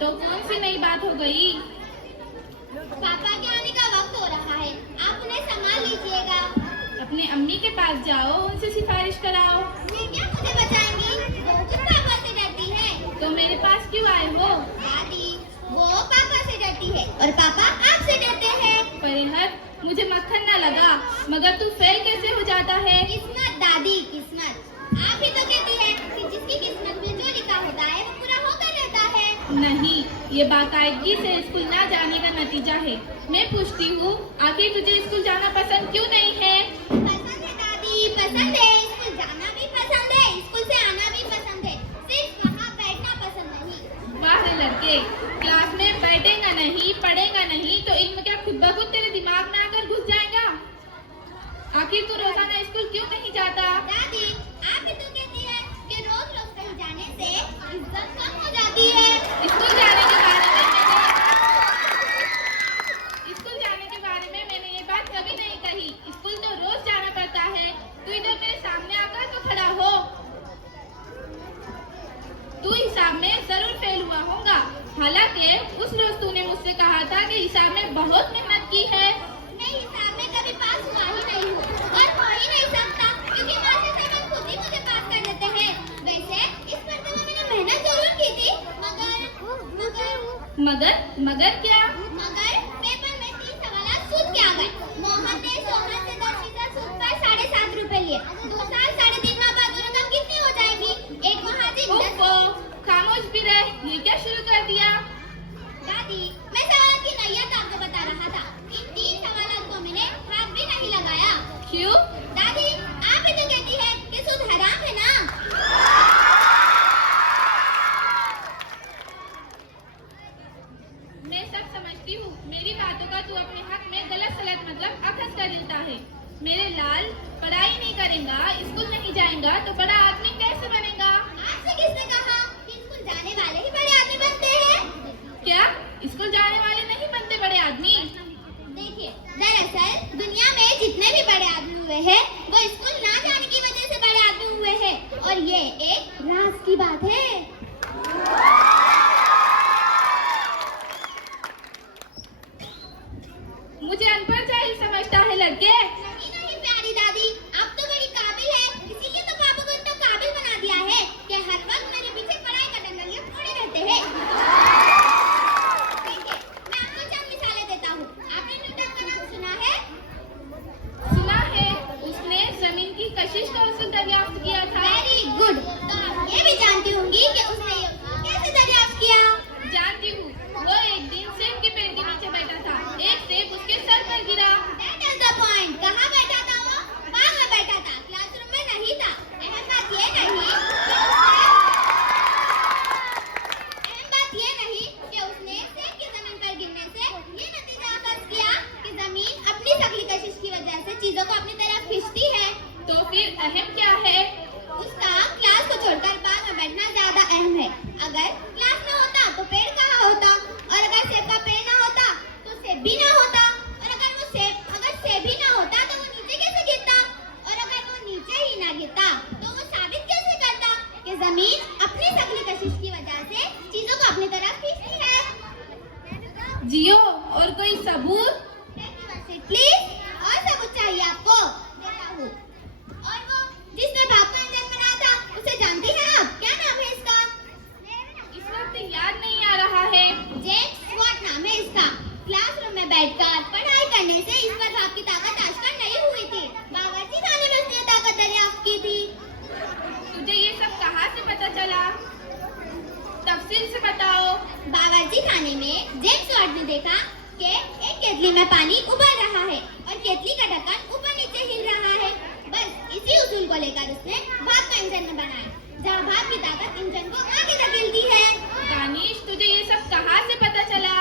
तो कौन सी नई बात हो गई? पापा के आने का वक्त हो रहा है, आप उन्हें संभाल लीजिएगा। अपने अम्मी के पास जाओ, उनसे सिफारिश कराओ। ये क्या मुझे बचाएंगी? वो खुद पापा से डरती है। तो मेरे पास क्यों आए हो? दादी, वो पापा से डरती है और पापा आपसे डरते हैं। परिहर, मुझे मक्खन न लगा, मगर तू फेल कैसे हो जाता है? किस्मत दादी, किस्मत। आप ही तो कहती है कि जिसकी किस्मत में जो लिखा होता है वो पूरा होकर रहता है। नहीं, ये बाकायदगी से स्कूल ना जाने का नतीजा है। मैं पूछती हूँ, आखिर तुझे स्कूल जाना पसंद क्यों नहीं है? पसंद है दादी, पसंद है। स्कूल जाना भी पसंद है, स्कूल से आना भी पसंद है, सिर्फ वहाँ बैठना पसंद नहीं। वाह रे लड़के, क्लास में बैठेगा नहीं, पढ़ेगा नहीं तो इल्म क्या खुद ब खुद तेरे दिमाग में आकर घुस जाएगा? आखिर तू रोजाना स्कूल क्यों नहीं जाता? दादी, आप ही तो कहती है कि रोज रोज कहीं जाने से इज्जत कम हो जाती है। स्कूल जाने के बारे में मैंने ये बात कभी नहीं कही। स्कूल तो रोज जाना पड़ता है। तू इधर मेरे सामने आकर तो खड़ा हो। तू हिसाब में जरूर फेल हुआ होगा। हालांकि उस रोज तूने मुझसे कहा था कि हिसाब में बहुत मेहनत की है। मैं हिसाब में कभी पास हुआ ही नहीं हूँ और हो ही नहीं सकता, क्योंकि मास्टर साहब खुद ही मुझे पास कर देते हैं। वैसे इस मर्तबा मैंने मेहनत जरूर की थी, मगर क्या? मगर पेपर में 3 सवाल सूद के आ गए। मोहन ने सोहन से 10 सूद पर 7.5 रुपए लिए। 2 साल 3.5 माह बाद वो रकम कितनी हो जाएगी? एक महाजिन ओफो, खामोश भी रह। ये क्या शुरू कर दिया? दादी, मैं सवाल की नैयत आपको बता रहा था। इन 3 सवालों को मैंने हाथ भी नहीं लगाया। क्यों? दादी, आप ही तो कहती है कि सूद हराम है ना। मैं सब समझती हूँ। मेरी बातों का तू अपने हक में गलत सलत मतलब अखज कर देता है। मेरे लाल, पढ़ाई नहीं करेगा, स्कूल नहीं जाएगा तो बड़ा आदमी कैसे बनेगा? आपसे किसने कहा कि स्कूल जाने वाले ही बड़े आदमी बनते हैं? क्या स्कूल जाने वाले नहीं बनते बड़े आदमी? देखिए, दरअसल दुनिया में जितने भी बड़े आदमी हुए हैं वो स्कूल ना जाने की वजह से बड़े आदमी हुए हैं, और ये एक राज की बात है। मुझे अनपढ़ जाहिल समझता है लड़के। नहीं प्यारी दादी, आप तो बड़ी काबिल है, इसीलिए तो पापा को इतना काबिल बना दिया है कि हर वक्त मेरे पीछे पढ़ाई का डंडा लिए पड़े रहते हैं। देखिए, मैं आपको चंद मिसालें देता हूँ। आपने न्यूटन का नाम सुना है? सुना है, उसने जमीन की कशिश का उसूल दरियाफ्त किया था। Very good. तो आप ये भी जानती होंगी कि उसने ये उसूल कैसे दरियाफ्त किया? जानती हूँ। वो एक दिन सेब के पेड़ के नीचे बैठा था। एक सेब उसके सर पर गिरा। That is the point। कहाँ बैठा था वो? बाग में बैठा था, क्लासरूम में नहीं था। अहम बात ये नहीं कि उसने सेब की जमीन पर गिरने से ये नतीजा अखज़ किया कि जमीन अपनी सकली कशिश की वजह से चीजों को अपनी तरफ खींचती है। तो फिर अहम क्या है? उसका क्लास को छोड़कर बाग में बैठना ज्यादा अहम है। अगर क्लास में होता तो पेड़ कहाँ होता, और अगर सेब का पेड़ ना होता तो सेब भी ना होता, और अगर सेब ही ना होता तो वो नीचे कैसे गिरता, और अगर वो नीचे ही ना गिरता तो वो साबित कैसे करता कि जमीन अपनी सकली कशिश की वजह से चीजों को अपनी तरफ खींचती है। जियो, और कोई सबूत? प्लीज, और सबूत चाहिए आपको? देता हूँ। और वो जिसने बाप का इंजन बनाया था, उसे जानती हैं आप? क्या नाम है इसका? इस वक्त याद नहीं आ रहा है। जेम्स वॉट नाम है इसका। क्लासरूम में बैठकर पढ़ाई करने से इस पर बाप की ताकत आजकल नहीं हुई थी। बावर्ची खाने में उसने ताकत दरियाफ्त की थी। तुझे ये सब कहाँ से पता चला? तफसील से बताओ। बावर्ची खाने में जेम्स वॉट ने देखा कि एक केतली में पानी उबल रहा है और केतली का ढक्कन ऊपर नीचे हिल रहा है। बस इसी उसूल को लेकर उसने भाप का इंजन बनाया, जहाँ भाप की ताकत इंजन को आगे धकेलती है। दानिश, तुझे ये सब कहाँ से पता चला?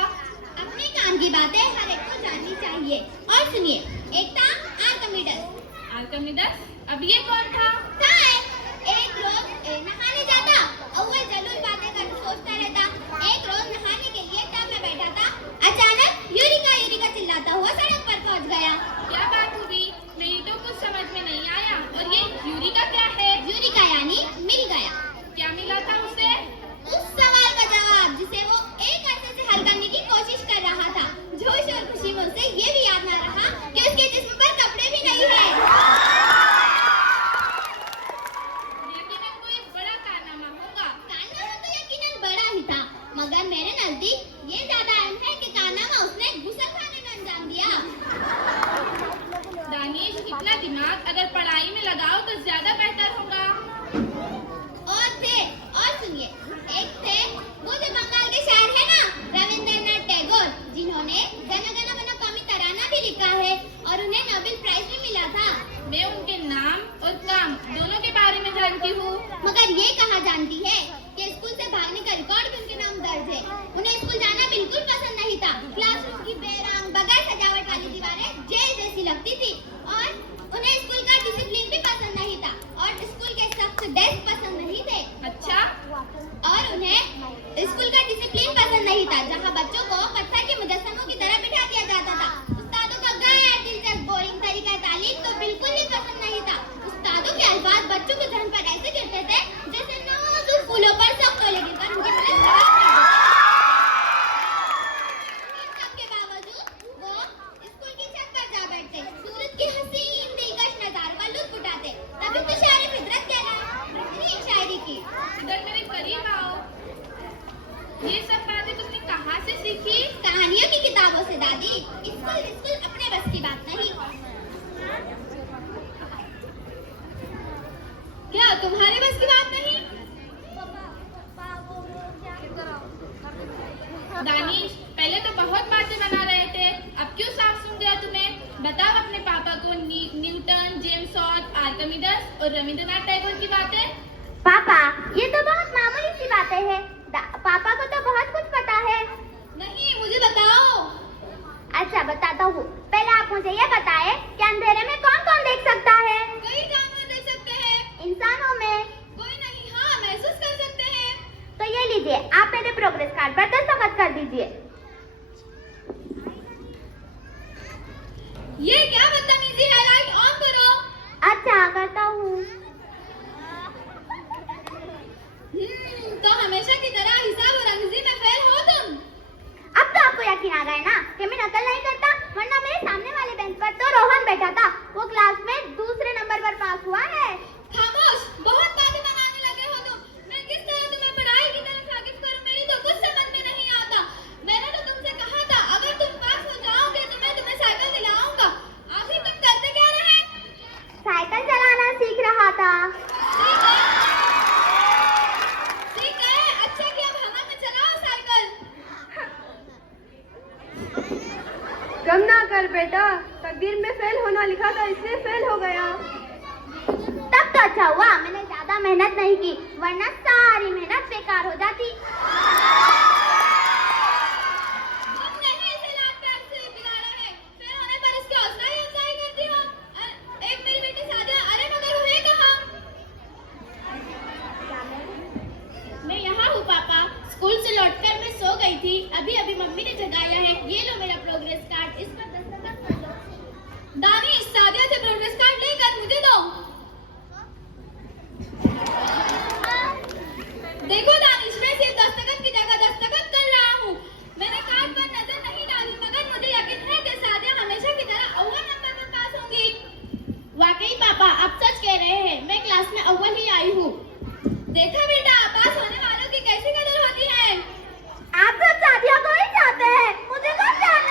अपने काम की बातें हर एक को जाननी चाहिए। और सुनिए, एक था आर्किमिडीज। आर्किमिडीज? अब ये कौन था? एक रोज नहाने जाता, अव्वल जरूर बातें कर सोचता रहता। एक रोज नहाने के लिए टब में बैठा था, अचानक यूरिका यूरिका चिल्लाता हुआ सड़क पर पहुंच गया। क्या बात हुई? मेरी तो कुछ समझ में नहीं आया। और ये यूरिका क्या है? यूरिका यानी मिल गया। क्या मिला था उसे? उस नजदीक ये ज्यादा अहम है कि कारनामा उसने गुसल खाने में अंजाम दिया। दानिश, इतना दिमाग अगर पढ़ाई में लगाओ तो ज्यादा बेहतर होगा। और सुनिए, एक थे वो जो बंगाल के शायर है ना, रविंद्रनाथ टैगोर, जिन्होंने जन गण मन कौमी तराना भी लिखा है और उन्हें नोबेल प्राइज भी मिला था। मैं उनके नाम और काम दोनों के बारे में जानती हूँ। मगर ये कहा जानती है कि स्कूल से भागने का रिकॉर्ड भी उनके नाम दर्ज है। उन्हें स्कूल जाना बिल्कुल पसंद नहीं था। क्लासरूम की बेरंग बगैर सजावट वाली दीवारें जेल जैसी लगती थी और उन्हें स्कूल का डिसिप्लिन भी पसंद नहीं था और स्कूल के सख्त डेस्क पसंद नहीं थे। अच्छा, और उन्हें स्कूल का डिसिप्लिन पसंद नहीं था, जहाँ बच्चों को पत्थर के मुजस्समों की तरह बिठा दिया जाता था। उस्तादों का गैर दिलचस्प बोरिंग तरीका तालीम तो बिल्कुल ही पसंद नहीं था। उस्तादों के अल्फाज बच्चों के ध्यान पर ऐसे गिरते थे जैसे नाजुक फूलों पर सख्त ओले गिरकर उनकी पलक खराब कर देते। इन सब के बावजूद वो स्कूल की छत पर जा बैठते, सूरज की हसीन दिलकश नज़ारों का लुत्फ उठाते। तभी तो शायर फितरत कहलाए। बेहतरीन शायरी की। इधर मेरे करीब आओ। ये सब बातें तुमने कहाँ से सीखी? कहानियों की किताबों से दादी। स्कूल अपने बस की बात नहीं। क्या तुम्हारे बस की बात नहीं? दानिश, पहले तो बहुत बातें बना रहे थे, अब क्यों साफ सुन गया तुम्हें? बताओ अपने पापा को न्यूटन, जेम्स वॉट, आर्किमिडीज और रविंद्रनाथ टैगोर की बातें। पापा, ये तो बहुत मामूली सी बातें हैं। पापा को तो बहुत कुछ पता है। नहीं, मुझे बताओ। अच्छा, बताता हूँ। पहले आप मुझे ये बताएं कि अंधेरे में कौन कौन देख सकता है? कई जानवर देख सकते हैं। इंसानों में? कोई नहीं, हाँ, महसूस कर सकते हैं। तो ये लीजिए, आप मेरे प्रोग्रेस कार्ड पर दस्तखत कर दीजिए। ये क्या बदतमीजी है? लाइट ऑन करो। अच्छा, करता हूँ। तो हमेशा की तरह हिसाब और अंग्रेजी में फेल हो तुम। अब तो आपको यकीन आ गया ना कि मैं नकल नहीं करता, वरना मेरे सामने वाले बेंच पर तो रोहन बैठा था, वो क्लास में दूसरे नंबर पर पास हुआ है। खामोश, बहुत बातें बनाने लगे हो तुम। मैं किस तरह तुम्हें पढ़ाई की तरफ वाकिफ करूं, मेरी तो कुछ समझ में नहीं आता। मैंने तो तुमसे कहा था अगर तुम पास हो जाओगे तो मैं तुम्हें साइकिल दिलाऊंगा। आखिर तुम करते क्या रहे? साइकिल चलाना सीख रहा था। अच्छा किया, हवा में चलाओ साइकिल। कम ना कर बेटा, तकदीर में फेल होना लिखा था इसलिए फेल हो गया। तब तो अच्छा हुआ मैंने ज्यादा मेहनत नहीं की, वरना सारी मेहनत बेकार हो जाती। तुमने ही इसे लात प्यार से बिगाड़ा है। फेल होने पर इसकी हौसला ही अफजाई करती हो। एक मेरी बेटी सादिया, अरे मगर हुए कहाँ? मैं यहाँ हूँ पापा। स्कूल से लौटकर मैं सो गई थी, अभी अभी मम्मी ने जगाया है। ये लो मेरा प्रोग्रेस कार्ड, इस पर दस्तखत कर लो। दानिश, सादिया से प्रोग्रेस कार्ड लेकर मुझे दो। देखो दानिश, मैं सिर्फ दस्तखत की जगह दस्तखत कर रहा हूँ। मैंने कार्ड पर नजर नहीं डाली, मगर मुझे यकीन है कि सादिया हमेशा की तरह अव्वल नंबर पर पास होंगी। वाकई पापा, आप सच कह रहे हैं, मैं क्लास में अव्वल ही आई हूँ। देखा बेटा, पास होने वालों की कैसी कदर होती है। आप सब सादिया को ही चाहते हैं, मुझे कौन जानता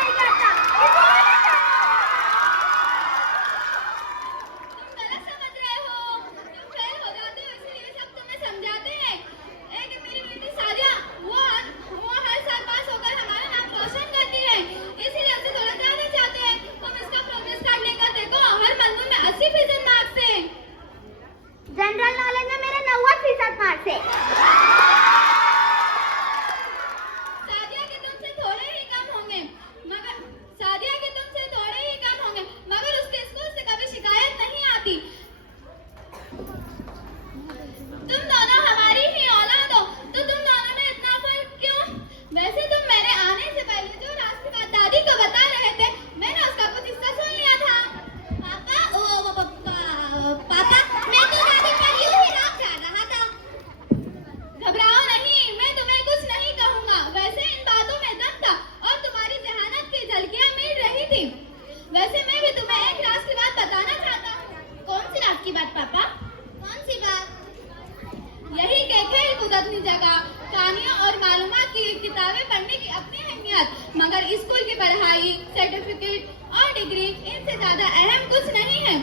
ज्यादा अहम कुछ नहीं है।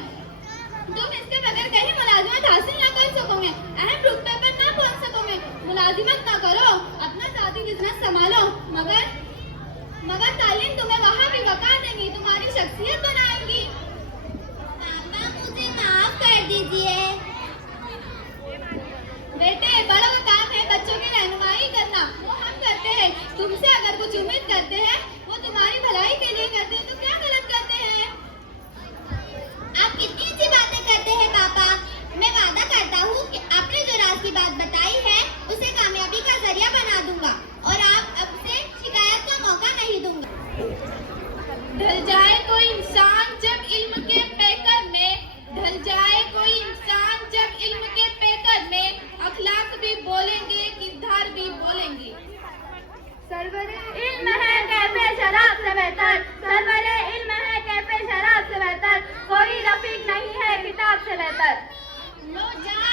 तुम इसके बगैर कहीं मुलाजिमत हासिल ना कर सकोगे, अहम रुतबे पर ना पहुंच सकोगे। मुलाजिमत ना करो, अपना जाती बिजनेस संभालो, मगर तालीम तुम्हें वहाँ भी वक़ार देंगी, तुम्हारी शख्सियत बनाएंगी। पापा मुझे माफ कर दीजिए। बेटे बड़ों का काम है बच्चों की रहनुमाई करना, वो हम करते हैं। तुमसे अगर कुछ उम्मीद करते हैं, वो तुम्हारी भलाई के लिए करते हैं, तो क्या गलत करते हैं? आप कितनी अच्छी बातें करते हैं पापा। मैं वादा करता हूँ कि आपने जो राज की बात बताई है उसे कामयाबी का जरिया बना दूंगा और आप अब से शिकायत का मौका नहीं दूंगा। ढल जाए कोई इंसान जब इल्म के पैकर में, ढल जाए कोई इंसान जब इल्म के पैकर में, अखलाक भी बोलेंगे, किरदार भी बोलेंगे। सरवरे इल्म है कैफे शराब से बेहतर, सरवरे इल्म है कैफे शराब से बेहतर, कोई रफीक नहीं है किताब से बेहतर। लो जा